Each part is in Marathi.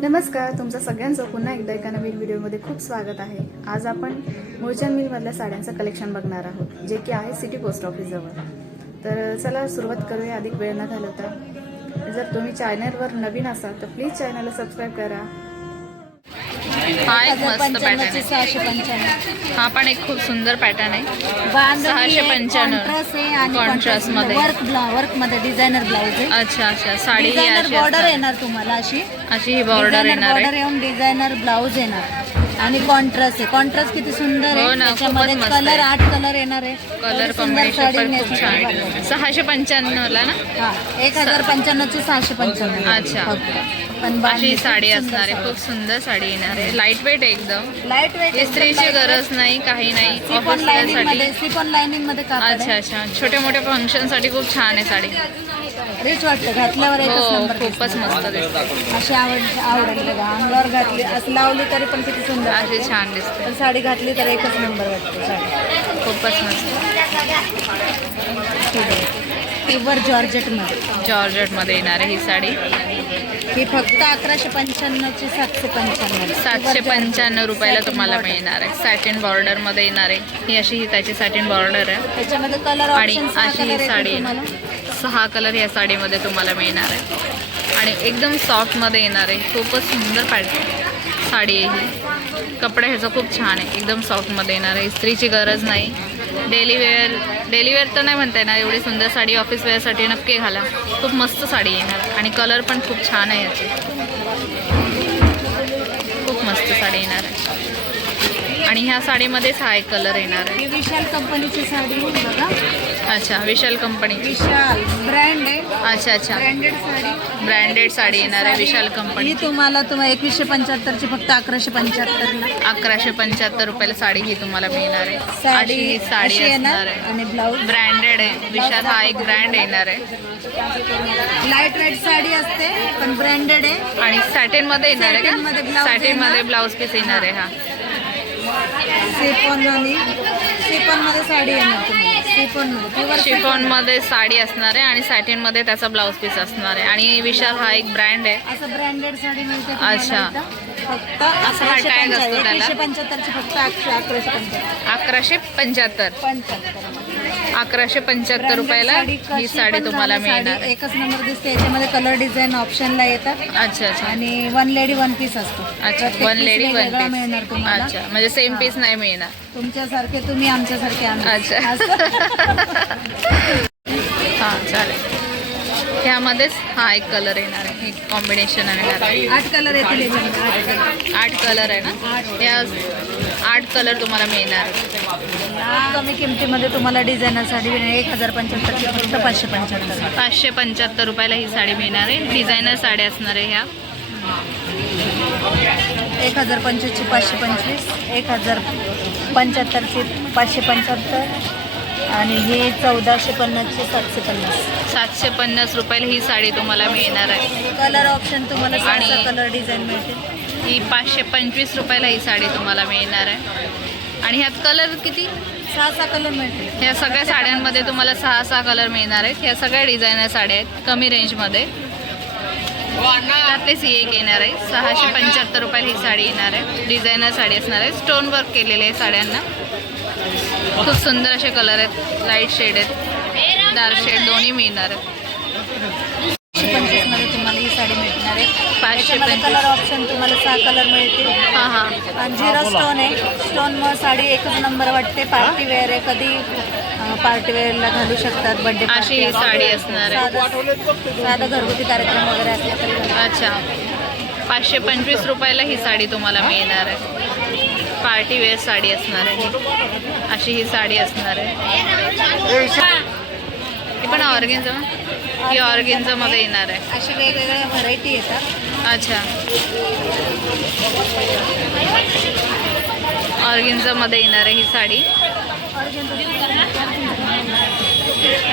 नमस्कार, तुमचं सगळ्यांचं पुन्हा एकदा एका नवीन व्हिडिओमध्ये खूप स्वागत आहे। आज आपण मुळचंद मिलमधल्या साड्यांचं कलेक्शन बघणार आहोत, जे की आहे सिटी पोस्ट ऑफिस जवळ। तर चला सुरुवात करूया अधिक वेळ न घालवता। जर तुम्ही चॅनलवर नवीन असाल तर प्लीज चॅनलला सबस्क्राइब करा। हा एक मस्त पॅटर्न आहे, 695। हा पण एक खूप सुंदर पॅटर्न आहे। 695 कॉन्ट्रास्ट मध्ये वर्क मध्ये डिझायनर ब्लाउज आहे। अच्छा अच्छा, साडी ही अशी बॉर्डर येणार तुम्हाला, अशी ही बॉर्डर येणार बॉर्डर आहे। येऊन डिझायनर ब्लाउज येणार आणि कॉन्ट्रास्ट आहे। कॉन्ट्रास्ट किती सुंदर हो आहे, ना, त्याच्यामध्ये खूपच मस्त कलर आहे। 8 कलर येणार आहे। कलर कॉम्बिनेशन पण खूप छान आहे। 695 ला ना? हा, 1095 चे 695। अच्छा, पण अशी साडी असणार आहे, खूप सुंदर साडी येणार आहे। लाईट वेट एकदम, लाईट वेट, इस्त्रीची गरज नाही, काही नाही। सिफॉन लाइनिंग मध्ये कापड आहे। अच्छा अच्छा, छोट्या मोठ्या फंक्शन साठी खूप छान आहे साडी। रिच वाटतं घातल्यावर, एकच हो, नंबर खूपच मस्त दिसते। अशी आवडेल बघा, अंगावर घातली असं लावली तरी पण किती सुंदर अशी छान दिसते, पण साडी घातली तर एकच नंबर वाटते साडी, खूपच मस्त। प्युअर जॉर्जेट मध्ये येणार आहे ही साडी। ही फक्त 1195 ची 795। 795 रुपयाला तुम्हाला मिळणार आहे। सॅटिन बॉर्डर मध्ये येणार आहे ही, अशी ही त्याची सॅटिन बॉर्डर आहे। त्याच्यामध्ये कलर आणि ऑप्शन अशी ही साडी 6 कलर या साडीमध्ये तुम्हाला मिळणार आहे आणि एकदम सॉफ्ट मध्ये येणार आहे। खूपच सुंदर पॅटर्न साडी आहे ही। कपडा ह्याचा खूप छान आहे, एकदम सॉफ्ट मध्ये येणार आहे। इस्त्रीची गरज नाही। डेली वेअर तर नाही म्हणता येणार, एवढी सुंदर साडी ऑफिस वेअरसाठी नक्की घाला। खूप मस्त साडी येणार आणि कलर पण खूप छान आहे याची, खूप मस्त साडी येणार आहे। आणि ह्या साडीमध्येच हा एक कलर येणार आहे। विशाल कंपनीची साडी बघा। अच्छा, विशाल कंपनी, विशाल ब्रँड आहे। अच्छा अच्छा, ब्रँडेड साडी येणार आहे विशाल कंपनी। ही तुम्हाला 2175 ची फक्त 1175 ला, 1175 रुपयाला साडी ही तुम्हाला मिळणार आहे। साडी अशी ही साडी अशी येणार असणार आहे आणि ब्लाउज ब्रँडेड आहे। विशाल हा एक ब्रँड येणार आहे लाईट वेट साडी असते पण ब्रँडेड आहे आणि सॅटिन मध्ये येणार आहे सॅटिनमध्ये का? ब्लाउज सॅटिन मध्ये येणार। ब्लाउज पीस येणार आहे। हा शिफॉन मध्ये साडी येणार तुम्हाला, शिफॉन मध्ये साडी असणार आहे आणि सॅटिन मध्ये त्याचा ब्लाउज पीस असणार आहे। आणि विशाल हा एक ब्रँड आहे। असं ब्रँडेड साडी मिळते अच्छा, फक्त असा हा टॅग असतो त्याला। 1175 ची फक्त 1175 1175 रुपयाला ही साडी तुम्हाला मिळणार आहे। एकच नंबर दिसते, याच्यामध्ये कलर डिझाईन ऑप्शनला येतात। अच्छा अच्छा, आणि वन लेडी वन पीस असतो। अच्छा, वन लेडी वन पीस मिळणार तुम्हाला। अच्छा, म्हणजे सेम पीस नाही मिळणार तुमच्यासारखे तुम्ही, आमच्यासारखे आम्ही। अच्छा हां, चालेल। ह्यामध्येच हा एक कलर येणार आहे, एक कॉम्बिनेशन येणार आहे। 8 कलर येतील याच्यामध्ये, 8 कलर आहे ना? या 8 कलर तुम्हाला मिळणार आहे। कमी किमतीमध्ये तुम्हाला डिझायनर साडी 1075 ची फक्त 575। 575 रुपयाला ही साडी मिळणार आहे। डिझायनर साडी असणार आहे ह्या। 1025 ची 525, 1075 ची 575 आणि हे 1450 ची 750। 750 रुपयाला ही साडी तुम्हाला मिळणार आहे। कलर ऑप्शन तुम्हाला आणि 6 कलर डिझाईन मिळतील। ही 525 रुपयाला ही साडी तुम्हाला मिळणार आहे। आणि ह्यात कलर किती? 6 कलर मिळतील। ह्या सगळ्या साड्यांमध्ये तुम्हाला 6 कलर मिळणार आहेत। ह्या सगळ्या डिझायनर साड्या आहेत कमी रेंजमध्ये, त्यातलेच ही एक येणार आहे। 675 रुपयाला ही साडी येणार आहे। डिझायनर साडी असणार आहे, स्टोन वर्क केलेले आहे साड्यांना। खूप सुंदर असे कलर आहेत, लाईट शेड आहेत, डार्क शेड दोन्ही मिळणार आहेत। 525 मध्ये तुम्हाला ही साडी मिळणार आहे। 525 कलर ऑप्शन तुम्हाला 6 कलर मिळतील। हां हां, आणि 0 स्टोन आहे। स्टोनमुळे साडी एकच नंबर वाटते। पार्टी वेअर आहे, कधी पार्टी वेअरला घालू शकतात, बर्थडे अशी ही साडी असणार आहे। साधा घरगुती कार्यक्रम वगैरे असले तरी। अच्छा, 525 रुपयाला ही साडी तुम्हाला मिळणार आहे। पार्टी वेअर साडी असणार आहे, अशी ही साडी असणार आहे। ही पण ऑर्गेन्झा, ही ऑर्गेन्झामध्ये येणार आहे। अशी वेगवेगळ्या व्हरायटी येतात। अच्छा, ऑर्गेन्झामध्ये येणार आहे ही साडी।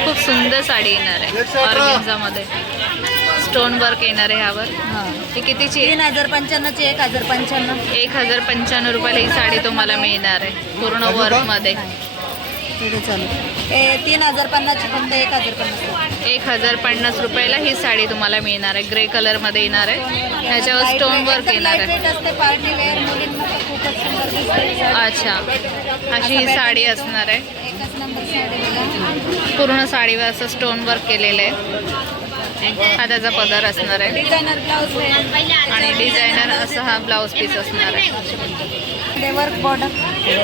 खूप सुंदर साडी येणार आहे ऑर्गेन्झामध्ये, स्टोन वर्क येणार आहे ह्यावर। ही कितीची आहे? 3095 ची 1095। 1095 रुपयाला ही साडी तुम्हाला मिळणार आहे, पूर्ण वर्कमध्ये। व्हिडिओ चालू. 3050ची फक्त 1050. 1050 रुपयाला ही साडी तुम्हाला मिळणार आहे. ग्रे कलरमध्ये येणार आहे. ह्याच्यावर स्टोन वर्क येणार आहे. असते पार्टी वेअर मुलींना खूपच सुंदर दिसते. अच्छा, अशी ही साडी असणार आहे. एकच नंबर साडी बघा. पूर्ण साडीवर असं स्टोन वर्क केलेलं आहे. हा त्याचा पदर असणार आहे डिझायनर ब्लाऊज आणि डिझायनर असा हा ब्लाऊज पीस असणार आहे. Work border.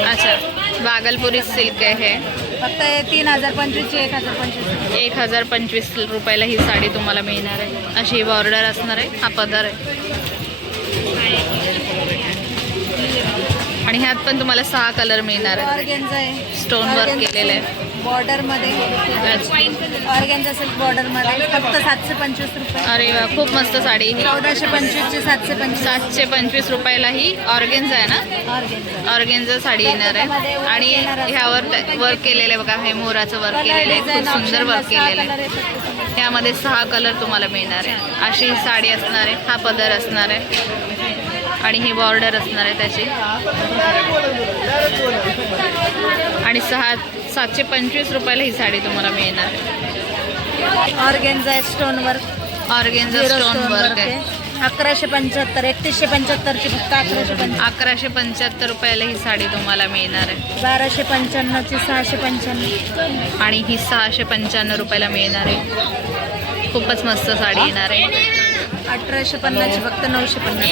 अच्छा, भागलपुरी सिल्क आहे हे. फक्त 3025ची 1025. 1025 रुपयाला ही साडी तुम्हाला मिळणार आहे. अशी ही बॉर्डर असणार आहे. हा पदर आहे आणि ह्यात पण तुम्हाला 6 कलर मिळणार आहे. ऑर्गेन्झा आहे. स्टोन वर्क केलेलं आहे. बॉर्डर मध्ये ऑर्गेन्झा सिल्क बॉर्डर मध्ये फक्त 725 रुपये. अरे वा, खूप मस्त साडी ही. 1425ची 725. 725 रुपयाला ही ऑर्गेन्झा आहे ना. ऑर्गेन्झा. ऑर्गेन्झा साडी येणार आहे आणि ह्यावर वर्क केलेलं आहे बघा. हे मोराचं वर्क केलेलं आहे. खूप सुंदर वर्क केलेलं आहे. ह्यामध्ये 6 कलर तुम्हाला मिळणार आहे. अशी ही साडी असणार आहे. हा पदर असणार आहे आणि ही बॉर्डर असणार आहे त्याची. आणि 725 रुपयाला ही साडी तुम्हाला मिळणार आहे. Organza stone work. Organza stone work आहे. 1175. 3175ची फक्त 1175. 1175 रुपयाला ही साडी तुम्हाला मिळणार आहे. 1295ची 695. आणि ही 695 रुपयाला मिळणार आहे. खूपच मस्त साडी येणार आहे. 1850ची फक्त 950.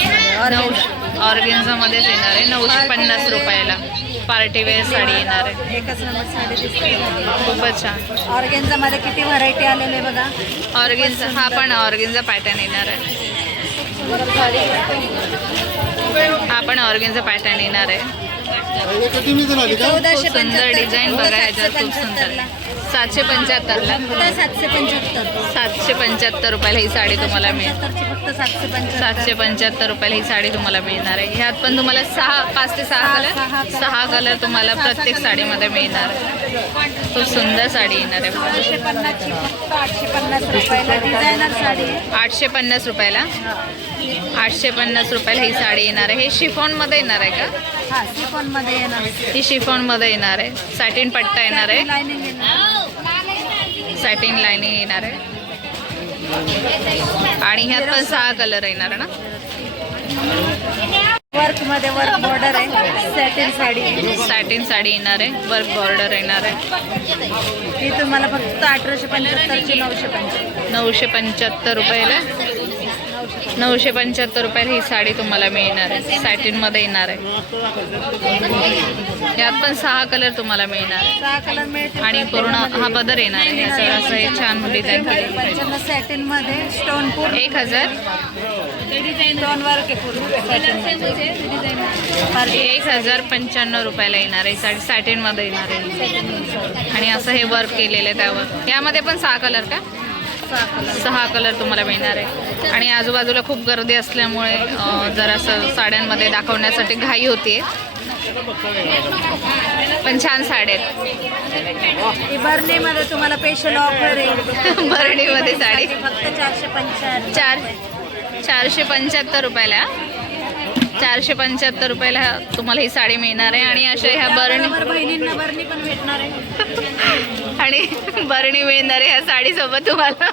ऑर्गेन्झामध्येच येणार आहे. 950 रुपयाला पार्टी वेअर साडी येणार आहे. एकच नंबर साडी दिसते. खूपच छान. ऑर्गेन्झा मध्ये किती व्हरायटी आलेले आहे बघा. ऑर्गेन्झा हा पण ऑर्गेन्झा पॅटर्न येणार आहे. हा पण ऑर्गेन्झा पॅटर्न येणार आहे. खूप सुंदर डिझाईन बघा ह्याच्यात. खूप सुंदर. 775ला 775 रुपयाला ही साडी तुम्हाला मिळेल. 775 रुपयाला ही साडी तुम्हाला मिळणार आहे. ह्यात पण तुम्हाला 5 ते 6 कलर तुम्हाला प्रत्येक साडीमध्ये मिळणार आहे. खूप सुंदर साडी येणार आहे. 850 रुपयाला डिझायनर साडी. 850 रुपयाला 850 रुपयाला ही साडी येणार आहे. हे शिफॉनमध्ये येणार आहे का? हा, शिफॉन मध्ये येणार. ही शिफॉनमध्ये येणार आहे. सॅटिन पट्टा येणार आहे. लाइनिंग येणार. सॅटिन लाईनिंग येणार आहे आणि ह्यात पण 6 कलर येणार ना. वर्क मध्ये वर्क बॉर्डर आहे. सॅटिन साडी. सॅटिन साडी येणार आहे. वर्क बॉर्डर येणार आहे. ही तुम्हाला फक्त 1875ची 975 रुपयाला 975 रुपयाला ही साडी तुम्हाला मिळणार आहे. सॅटिनमध्ये येणार आहे. यात पण 6 कलर तुम्हाला मिळणार आहे 6 कलर मिळतील. आणि पूर्ण हा पदर येणार आहे. ह्याचं असं हे छान डिझाईन. 55 सॅटिन मध्ये स्टोन पूर्ण 1000 स्टोन वर्क आहे पूर्ण सॅटिन मध्ये. 1095 रुपयाला येणार आहे. साडी सॅटिनमध्ये येणार आहे आणि असं हे वर्क केलेलं आहे त्यावर. यामध्ये पण 6 कलर का? 6 कलर तुम्हाला मिळणार आहे. आणि आजूबाजूला खूप गर्दी असल्यामुळे जरासं साड्यांमध्ये दाखवण्यासाठी घाई होतीये. पण छान साड्या आहेत. बर्नीमध्ये तुम्हाला स्पेशल ऑफर आहे. बर्नीमध्ये साडी फक्त 475. 475 रुपयाला 475 रुपयाला तुम्हाला ही साडी मिळणार आहे. आणि अशा ह्या बहिणींना बर्नी पण भेटणार आहे आणि बरणी मिळणार आहे ह्या साडीसोबत तुम्हाला.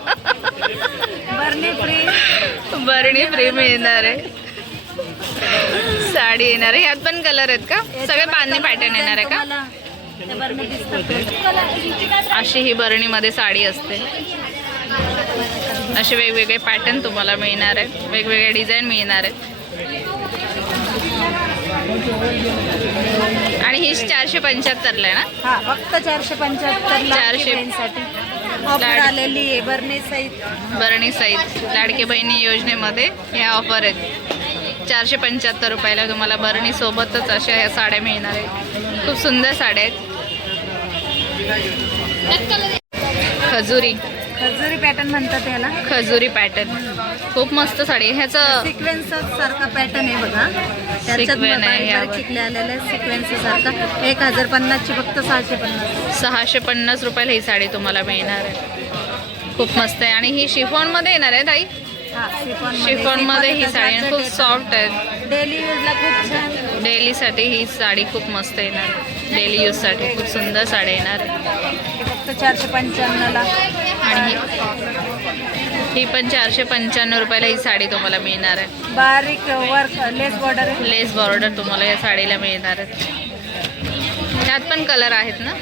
बरणी फ्री मिळणार आहे. साडी येणार आहे. ह्यात पण कलर आहेत का? सगळे बांधणी पॅटर्न येणार आहे का? अशी ही बरणीमध्ये साडी असते. असे वेगवेगळे पॅटर्न तुम्हाला मिळणार आहेत. वेगवेगळे डिझाईन मिळणार आहेत. आणि ही 475ला आहे ना. हा, फक्त 475 साठी ऑफर आलेली आहे. बरणी साईज लाडकी बहिणी योजनेमध्ये ह्या ऑफर आहेत. 475 रुपयाला तुम्हाला बरणी सोबतच अशा ह्या साड्या मिळणार आहेत. खूप सुंदर साड्या आहेत. खजुरी पॅटर्न म्हणतात याला. खजुरी पॅटर्न खूप मस्त साडी आहे. ह्याचं सिक्वेन्स सारखा पॅटर्न आहे बघा. सिक्वेन्स सारखा 1050ची फक्त 650 रुपयाला ही साडी तुम्हाला मिळणार आहे. खूप मस्त आहे. आणि ही शिफॉनमध्ये येणार आहे ताई. हा शिफॉन मध्ये ही साडी खूप सॉफ्ट आहे. डेली यूजला खूप छान. डेलीसाठी ही साडी खूप मस्त येणार आहे. डेली यूजसाठी खूप सुंदर साडी येणार आहे. हे फक्त 495ला. आणि ही पण 495 रुपयाला ही साडी तुम्हाला मिळणार आहे. बारीक वर्क लेस बॉर्डर आहे. लेस बॉर्डर तुम्हाला या साडीला मिळणार आहे. त्यात पण कलर आहेत ना?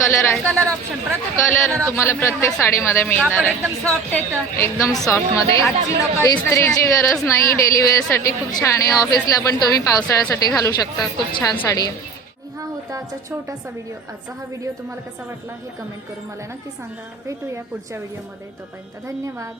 कलर आहेत. कलर ऑप्शन कलर तुम्हाला प्रत्येक साडीमध्ये मिळणार कापड आहे. एकदम सॉफ्ट येतं. एकदम सॉफ्ट मध्ये. आजची लोकं इस्त्रीची गरज नाही. डेली वेअर साठी खूप छान आहे. ऑफिसला पण तुम्ही पावसाळ्यासाठी घालू शकता. खूप छान साडी आहे. आणि हा होता आजचा छोटासा व्हिडिओ. आजचा हा व्हिडिओ तुम्हाला कसा वाटला हे कमेंट करून मला नक्की सांगा. भेटूया पुढच्या व्हिडिओमध्ये. तोपर्यंत धन्यवाद.